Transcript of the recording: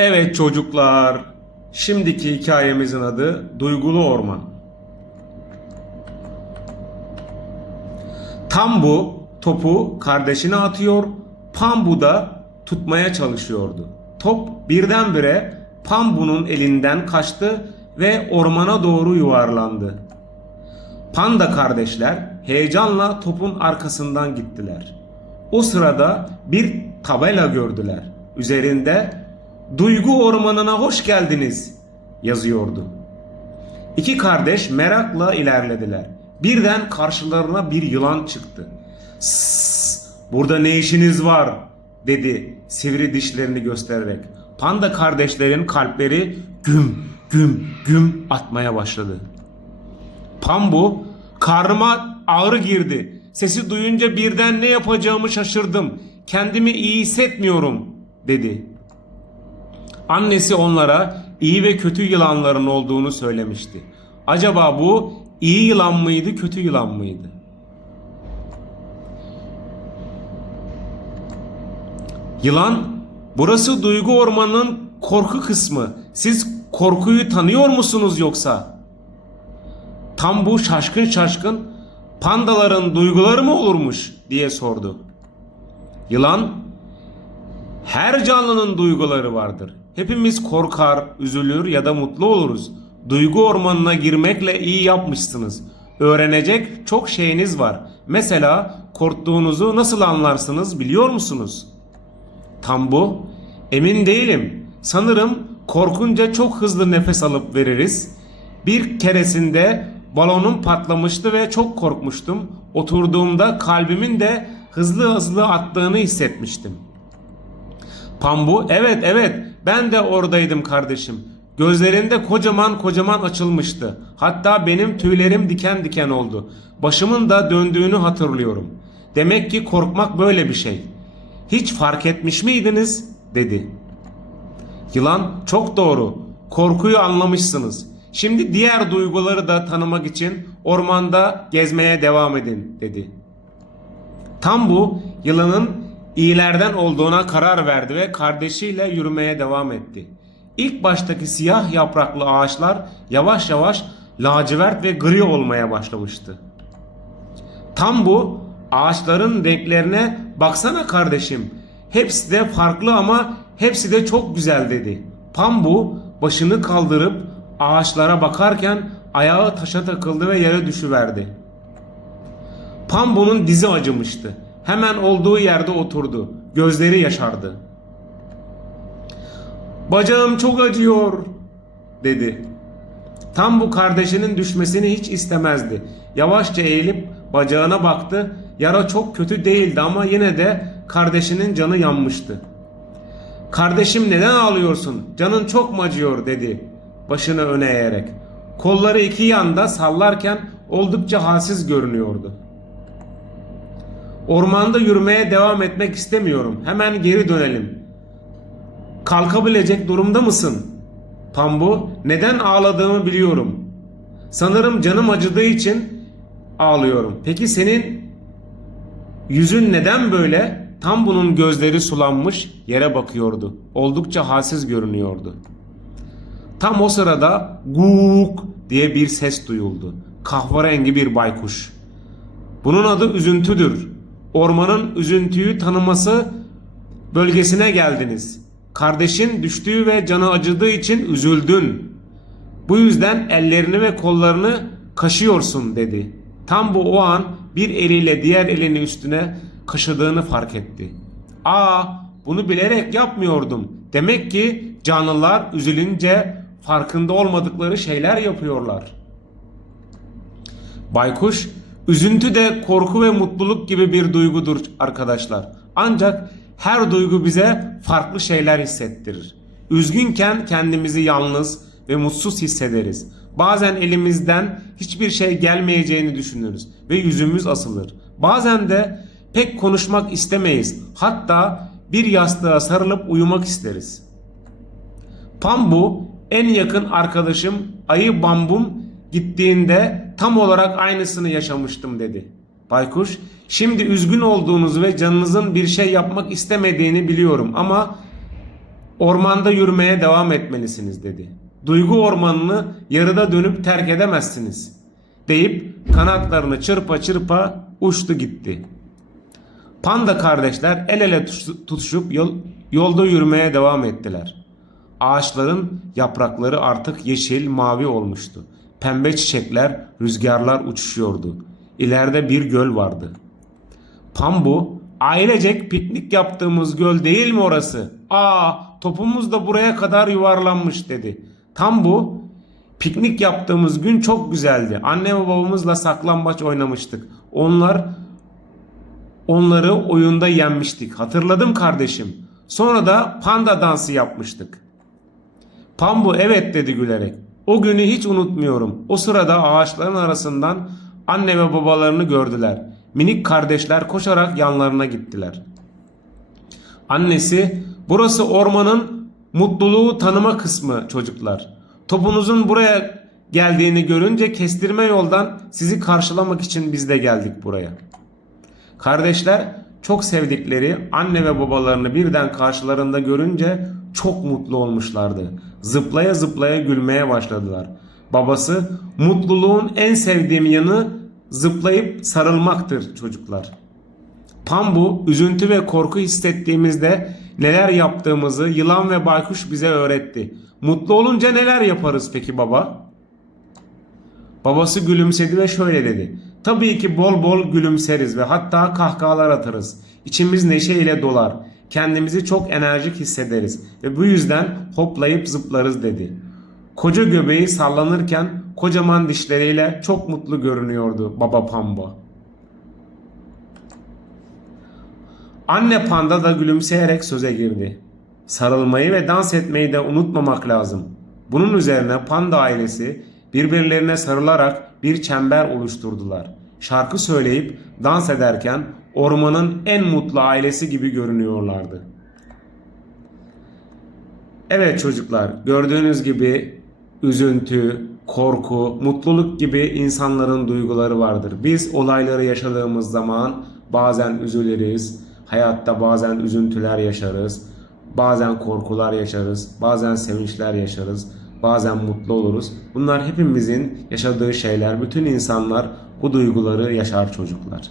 Evet çocuklar, şimdiki hikayemizin adı Duygulu Orman. Tambu topu kardeşine atıyor, Pambu da tutmaya çalışıyordu. Top birdenbire Pambu'nun elinden kaçtı ve ormana doğru yuvarlandı. Panda kardeşler heyecanla topun arkasından gittiler. O sırada bir tabela gördüler. Üzerinde Duygu Ormanı'na hoş geldiniz yazıyordu. İki kardeş merakla ilerlediler. Birden karşılarına bir yılan çıktı. Sss, burada ne işiniz var dedi sivri dişlerini göstererek. Panda kardeşlerin kalpleri güm güm güm atmaya başladı. Pambu karnıma ağrı girdi. Sesi duyunca birden ne yapacağımı şaşırdım. Kendimi iyi hissetmiyorum dedi. Annesi onlara iyi ve kötü yılanların olduğunu söylemişti. Acaba bu iyi yılan mıydı, kötü yılan mıydı? Yılan, burası duygu ormanının korku kısmı. Siz korkuyu tanıyor musunuz yoksa? Tam bu şaşkın şaşkın pandaların duyguları mı olurmuş diye sordu. Yılan her canlının duyguları vardır. Hepimiz korkar, üzülür ya da mutlu oluruz. Duygu ormanına girmekle iyi yapmışsınız. Öğrenecek çok şeyiniz var. Mesela korktuğunuzu nasıl anlarsınız biliyor musunuz? Tam bu. Emin değilim. Sanırım korkunca çok hızlı nefes alıp veririz. Bir keresinde balonum patlamıştı ve çok korkmuştum. Oturduğumda kalbimin de hızlı hızlı attığını hissetmiştim. Pambu, evet evet ben de oradaydım kardeşim. Gözlerinde kocaman kocaman açılmıştı. Hatta benim tüylerim diken diken oldu. Başımın da döndüğünü hatırlıyorum. Demek ki korkmak böyle bir şey. Hiç fark etmiş miydiniz? dedi. Yılan çok doğru. Korkuyu anlamışsınız. Şimdi diğer duyguları da tanımak için ormanda gezmeye devam edin dedi. Tam bu yılanın iyilerden olduğuna karar verdi ve kardeşiyle yürümeye devam etti. İlk baştaki siyah yapraklı ağaçlar yavaş yavaş lacivert ve gri olmaya başlamıştı. Tam bu ağaçların renklerine baksana kardeşim. Hepsi de farklı ama hepsi de çok güzel dedi. Pambu başını kaldırıp ağaçlara bakarken ayağı taşa takıldı ve yere düşüverdi. Pambu'nun dizi acımıştı. Hemen olduğu yerde oturdu. Gözleri yaşardı. Bacağım çok acıyor dedi. Tam bu kardeşinin düşmesini hiç istemezdi. Yavaşça eğilip bacağına baktı. Yara çok kötü değildi ama yine de kardeşinin canı yanmıştı. Kardeşim neden ağlıyorsun? Canın çok mu acıyor dedi başını öne eğerek. Kolları iki yanda sallarken oldukça halsiz görünüyordu. Ormanda yürümeye devam etmek istemiyorum. Hemen geri dönelim. Kalkabilecek durumda mısın? Pambu, neden ağladığımı biliyorum. Sanırım canım acıdığı için ağlıyorum. Peki senin yüzün neden böyle? Tam bunun gözleri sulanmış yere bakıyordu. Oldukça halsiz görünüyordu. Tam o sırada guk diye bir ses duyuldu. Kahverengi bir baykuş. Bunun adı üzüntüdür. Ormanın üzüntüyü tanıması bölgesine geldiniz. Kardeşin düştüğü ve canı acıdığı için üzüldün. Bu yüzden ellerini ve kollarını kaşıyorsun dedi. Tam bu o an bir eliyle diğer elini üstüne kaşıdığını fark etti. Aa bunu bilerek yapmıyordum. Demek ki canlılar üzülünce farkında olmadıkları şeyler yapıyorlar. Baykuş, üzüntü de korku ve mutluluk gibi bir duygudur arkadaşlar. Ancak her duygu bize farklı şeyler hissettirir. Üzgünken kendimizi yalnız ve mutsuz hissederiz. Bazen elimizden hiçbir şey gelmeyeceğini düşünürüz ve yüzümüz asılır. Bazen de pek konuşmak istemeyiz. Hatta bir yastığa sarılıp uyumak isteriz. Pambu en yakın arkadaşım ayı bambum gittiğinde tam olarak aynısını yaşamıştım dedi. Baykuş, şimdi üzgün olduğunuzu ve canınızın bir şey yapmak istemediğini biliyorum ama ormanda yürümeye devam etmelisiniz dedi. Duygu ormanını yarıda dönüp terk edemezsiniz deyip kanatlarını çırpa çırpa uçtu gitti. Panda kardeşler el ele tuş- tutuşup yol- yolda yürümeye devam ettiler. Ağaçların yaprakları artık yeşil mavi olmuştu. Pembe çiçekler, rüzgarlar uçuşuyordu. İleride bir göl vardı. Pambu, ailecek piknik yaptığımız göl değil mi orası? Aa, topumuz da buraya kadar yuvarlanmış dedi. Tam bu, piknik yaptığımız gün çok güzeldi. Anne ve babamızla saklambaç oynamıştık. Onlar onları oyunda yenmiştik. Hatırladım kardeşim. Sonra da panda dansı yapmıştık. Pambu evet dedi gülerek. O günü hiç unutmuyorum. O sırada ağaçların arasından anne ve babalarını gördüler. Minik kardeşler koşarak yanlarına gittiler. Annesi, burası ormanın mutluluğu tanıma kısmı çocuklar. Topunuzun buraya geldiğini görünce kestirme yoldan sizi karşılamak için biz de geldik buraya. Kardeşler çok sevdikleri anne ve babalarını birden karşılarında görünce çok mutlu olmuşlardı. Zıplaya zıplaya gülmeye başladılar. Babası mutluluğun en sevdiğim yanı zıplayıp sarılmaktır çocuklar. Pambu üzüntü ve korku hissettiğimizde neler yaptığımızı yılan ve baykuş bize öğretti. Mutlu olunca neler yaparız peki baba? Babası gülümsedi ve şöyle dedi. Tabii ki bol bol gülümseriz ve hatta kahkahalar atarız. İçimiz neşeyle dolar. Kendimizi çok enerjik hissederiz ve bu yüzden hoplayıp zıplarız dedi. Koca göbeği sallanırken kocaman dişleriyle çok mutlu görünüyordu baba pamba. Anne panda da gülümseyerek söze girdi. Sarılmayı ve dans etmeyi de unutmamak lazım. Bunun üzerine panda ailesi birbirlerine sarılarak bir çember oluşturdular. Şarkı söyleyip dans ederken ormanın en mutlu ailesi gibi görünüyorlardı. Evet çocuklar gördüğünüz gibi üzüntü, korku, mutluluk gibi insanların duyguları vardır. Biz olayları yaşadığımız zaman bazen üzülürüz, hayatta bazen üzüntüler yaşarız, bazen korkular yaşarız, bazen sevinçler yaşarız, bazen mutlu oluruz. Bunlar hepimizin yaşadığı şeyler. Bütün insanlar bu duyguları yaşar çocuklar.